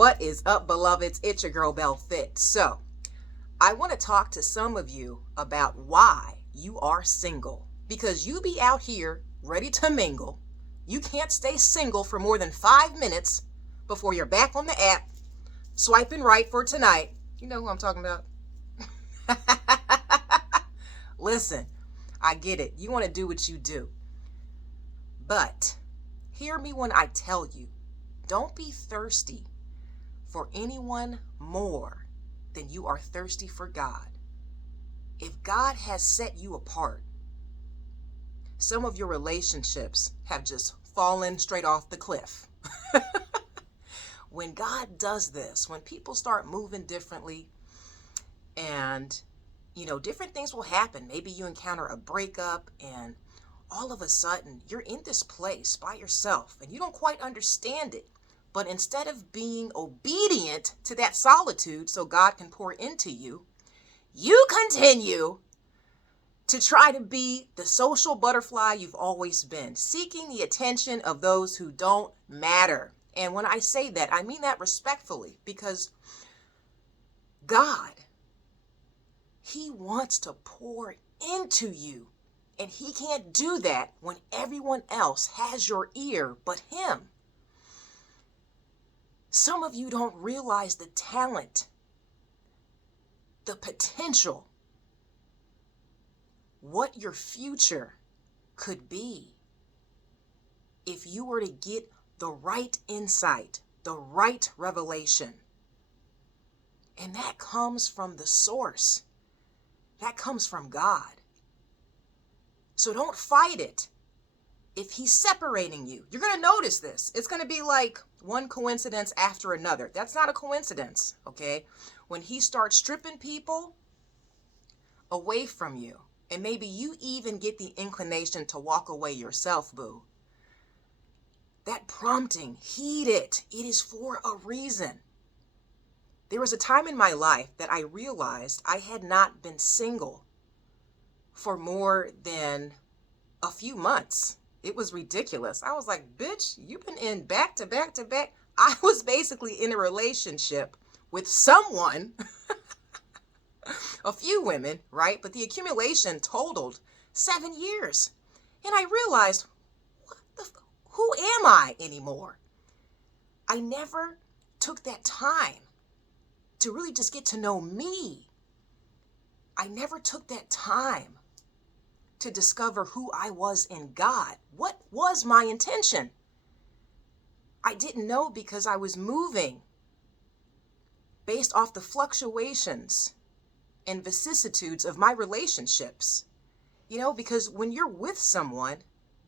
What is up, beloveds? It's your girl, Belle Fit. So, I want to talk to some of you about why you are single. Because you be out here ready to mingle. You can't stay single for more than 5 minutes before you're back on the app, swiping right for tonight. You know who I'm talking about? Listen, I get it. You want to do what you do. But hear me when I tell you, don't be thirsty for anyone more than you are thirsty for God. If God has set you apart, some of your relationships have just fallen straight off the cliff. When God does this, when people start moving differently and, different things will happen. Maybe you encounter a breakup and all of a sudden you're in this place by yourself and you don't quite understand it. But instead of being obedient to that solitude so God can pour into you, you continue to try to be the social butterfly you've always been, seeking the attention of those who don't matter. And when I say that, I mean that respectfully, because God, He wants to pour into you. And He can't do that when everyone else has your ear but Him. Some of you don't realize the talent, the potential, what your future could be if you were to get the right insight, the right revelation. And that comes from the source. That comes from God. So don't fight it. If He's separating you, you're going to notice this. It's going to be like one coincidence after another. That's not a coincidence, okay? When He starts stripping people away from you, and maybe you even get the inclination to walk away yourself, boo. That prompting, heed it. It is for a reason. There was a time in my life that I realized I had not been single for more than a few months. It was ridiculous. I was like, bitch, you've been in back to back to back. I was basically in a relationship with someone, a few women, right? But the accumulation totaled 7 years. And I realized, who am I anymore? I never took that time to really just get to know me. I never took that time to discover who I was in God. What was my intention? I didn't know because I was moving based off the fluctuations and vicissitudes of my relationships. Because when you're with someone,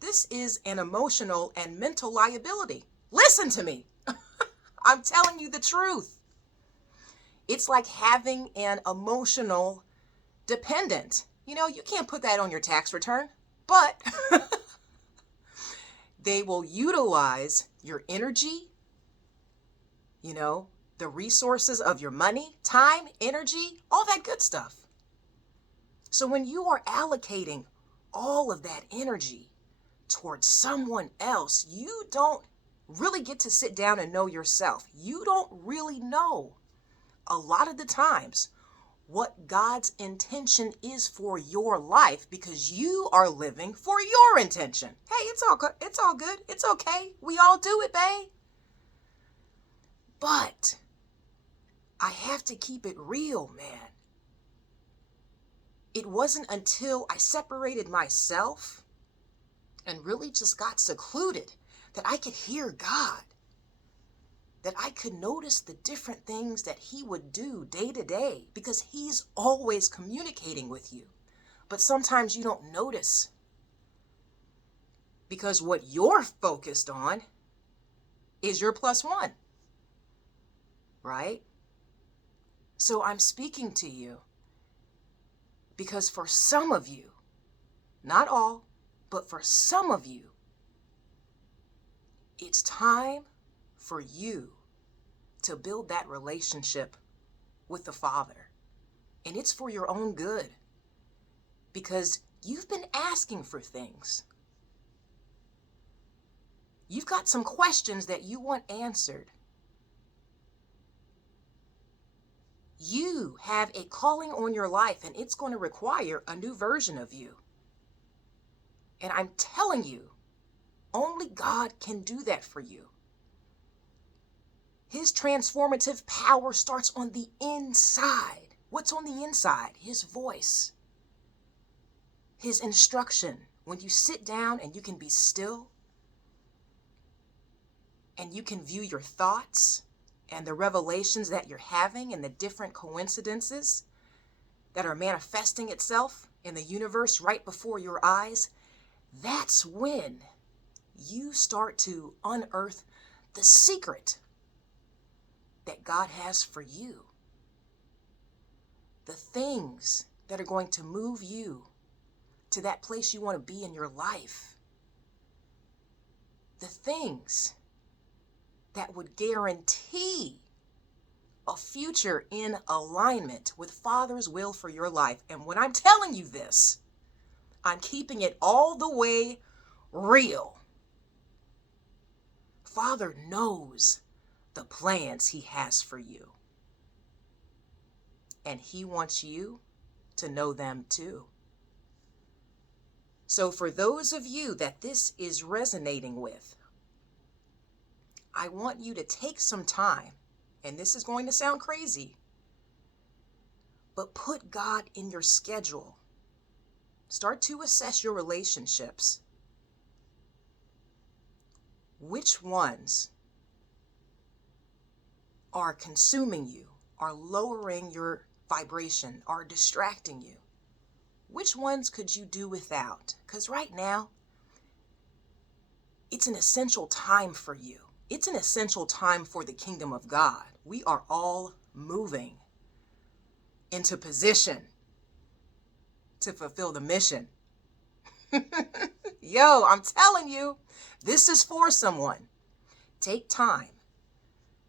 this is an emotional and mental liability. Listen to me. I'm telling you the truth. It's like having an emotional dependent. You can't put that on your tax return, but they will utilize your energy, the resources of your money, time, energy, all that good stuff. So when you are allocating all of that energy towards someone else, you don't really get to sit down and know yourself. You don't really know a lot of the times what God's intention is for your life because you are living for your intention. Hey, it's all good. It's all good. It's okay. We all do it, babe. But I have to keep it real, man. It wasn't until I separated myself and really just got secluded that I could hear God, that I could notice the different things that He would do day to day, because He's always communicating with you. But sometimes you don't notice because what you're focused on is your +1, right? So I'm speaking to you because for some of you, not all, but for some of you, it's time for you to build that relationship with the Father. And it's for your own good, because you've been asking for things. You've got some questions that you want answered. You have a calling on your life, and it's going to require a new version of you. And I'm telling you, only God can do that for you. His transformative power starts on the inside. What's on the inside? His voice, his instruction. When you sit down and you can be still and you can view your thoughts and the revelations that you're having and the different coincidences that are manifesting itself in the universe right before your eyes, that's when you start to unearth the secret that God has for you. The things that are going to move you to that place you want to be in your life. The things that would guarantee a future in alignment with Father's will for your life. And when I'm telling you this, I'm keeping it all the way real. Father knows the plans he has for you. And he wants you to know them too. So for those of you that this is resonating with, I want you to take some time, and this is going to sound crazy, but put God in your schedule. Start to assess your relationships. Which ones are consuming you, are lowering your vibration, are distracting you? Which ones could you do without? Because right now, it's an essential time for you. It's an essential time for the kingdom of God. We are all moving into position to fulfill the mission. Yo, I'm telling you, this is for someone. Take time.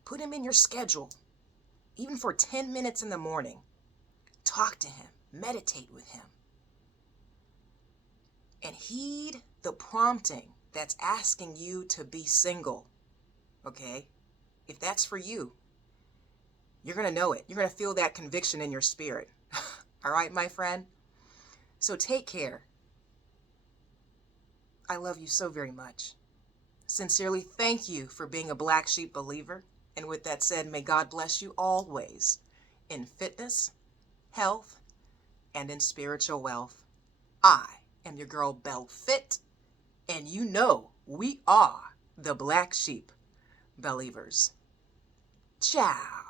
Put him in your schedule, even for 10 minutes in the morning. Talk to him. Meditate with him. And heed the prompting that's asking you to be single. Okay? If that's for you, you're going to know it. You're going to feel that conviction in your spirit. All right, my friend? So take care. I love you so very much. Sincerely, thank you for being a Black Sheep believer. And with that said, may God bless you always in fitness, health, and in spiritual wealth. I am your girl, Belle Fit, and you know we are the Black Sheep believers. Ciao.